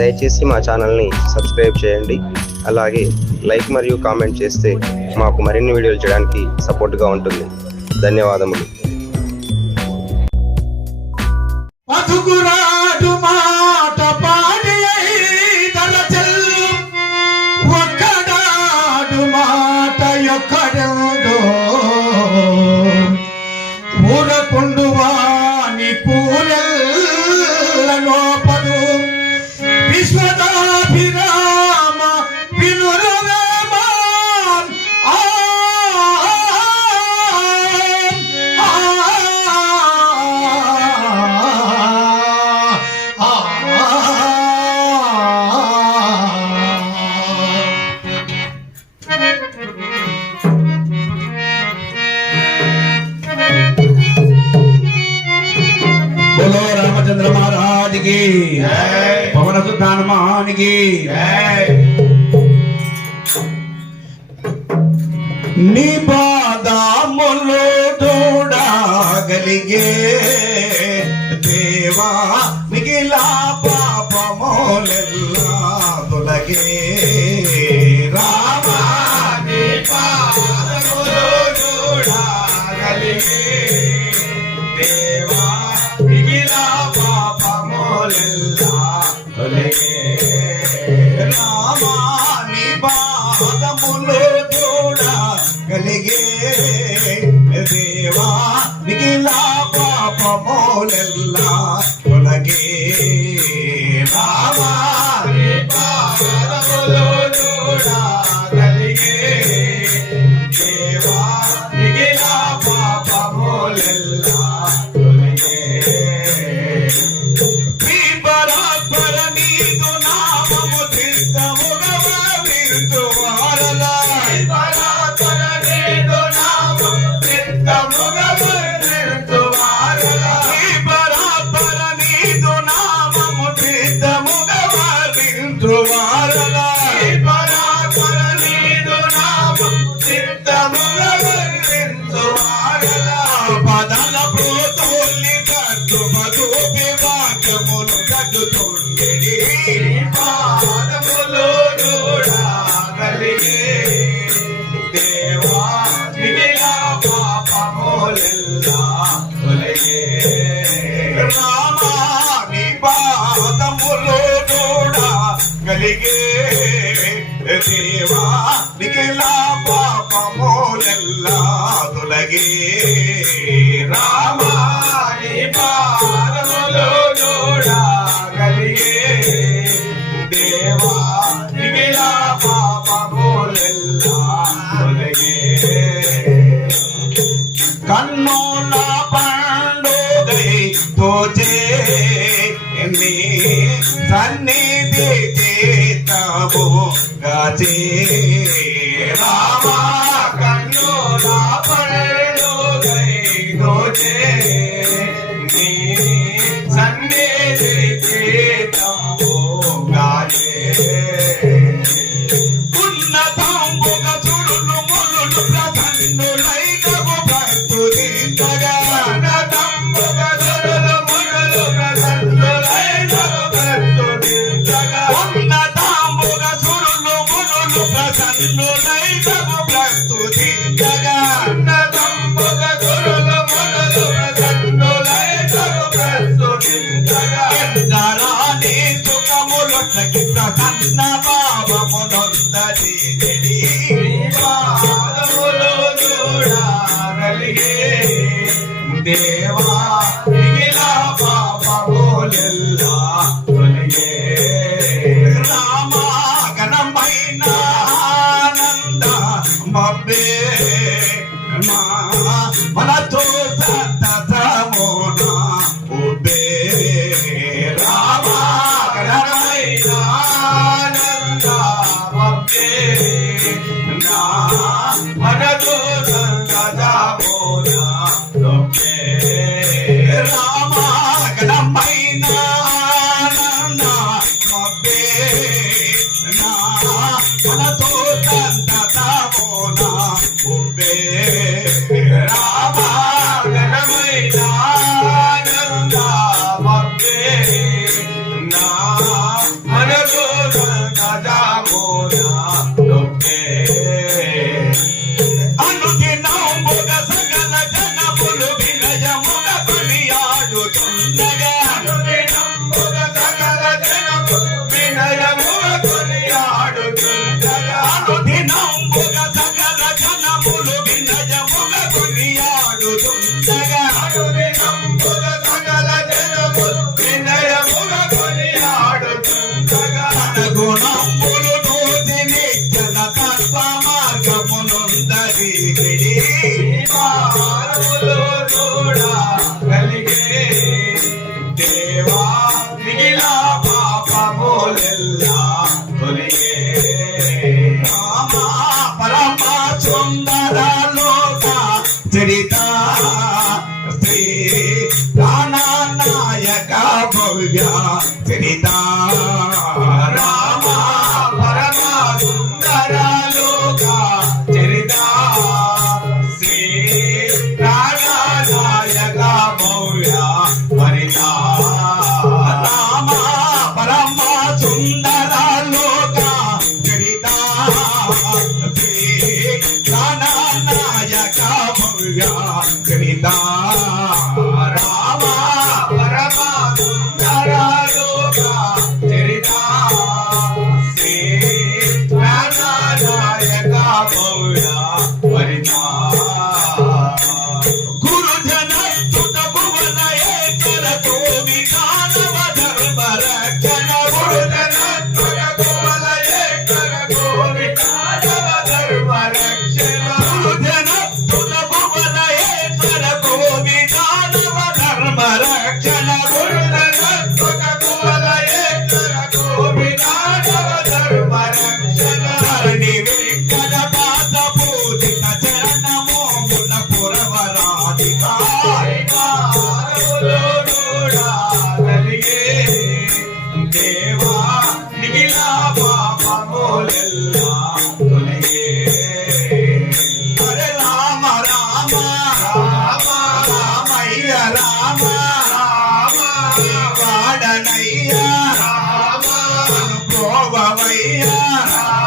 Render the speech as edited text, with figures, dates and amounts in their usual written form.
దయచేసి మా ఛానల్ని సబ్స్క్రైబ్ చేయండి. అలాగే లైక్ మరియు కామెంట్ చేస్తే మాకు మరిన్ని వీడియోలు చేయడానికి సపోర్ట్గా ఉంటుంది. ధన్యవాదములు. ఊరకుండువాని పూరెల్లనోపదు విశ్వదాభిరామ వినురవేమ बोलो रामचंद्र महाराज की पवन सुत हनुमान की निपादमुलो చూడగలిగే దేవా మిగిలా పాపములెల్లా తొలగే రామా నిపాదములో చూడగలిగే దేవా మిగిలా పాపములెల్లా తొలగే రామా నిపాదములో చూడగలిగే దేవా మిగిలా పాపములెల్లా తొలగే రామా నిపాదములో చూడగలిగే దేవా మిగిలా పాపములెల్లా దేవా మిగిలా పాపములెల్లా తొలగే రామా నిపాదములో చూడగలిగే దేవా మిగిలా పాపములెల్లా తొలగే కన్నుల పండుగై తోచే నీ సన్నిధి చేతము గాచే రామా కన్నుల పండుగై తోచే నీ సన్నిధి చేతము గాచే ఉన్నతంబుగ చుడులు ములులు ప్రసన్నులై కగు భక్తుదింతగా ఉన్నతంబుగ చుడులు ములులు ప్రసన్నులై కగు భక్తుదింతగా ఉన్నతంబుగ చుడులు ములులు ప్రసన్నులై కగు భక్తుదింతగా ఉన్నతంబుగ చుడులు ములులు ప్రసన్నులై కగు భక్తుదింతగా ఎందరాని సుఖములొట్లకి ప్రసన్న భావమునొందది పాదములో చూడగలిగే దేవా మిగిలా పాపములెల్లా తొలగే రామా ఘనమైన ఆనంద మబ్బే మనతో సతతమున ఉబ్బే రామా ఘనమైన ఆనంద మబ్బే మనతో సతతమున ఉబ్బే రామా ఘనమైన ఆనంద భవ్య చరిత రామ పరమ సుందర లోక చరిత శ్రీ ప్రాణనాయక భవ్య వరిత రామ పరమ సుందర లోక చరిత శ్రీ ప్రాణనాయక భవ్య చరిత రామ పరమ సుందర లోక చరిత శ్రీ ప్రాణనాయక భవ్య వరిత గురుజన సుత భువన ఏకర గోవిదానవ ధర్మ రక్షణ గురుజన సుత భువన ఏకర గోవిదానవ ధర్మ రక్షణ గురుజన సుత భువన ఏకర గోవిదానవ ధర్మ రక్షణ గురుజన సుత భువన ఏకర గోవిదానవ ధర్మ రక్షణ ధరణి వెంకట దాస పూజిత చరణమో ముల పురవరాధిక దేవా నిగిలా పాపములెల్లా తొలగే హరే రామ రామ రామ రామయ్య రామ రామ వాడనయ్య రామ అనుభవయ్య రామ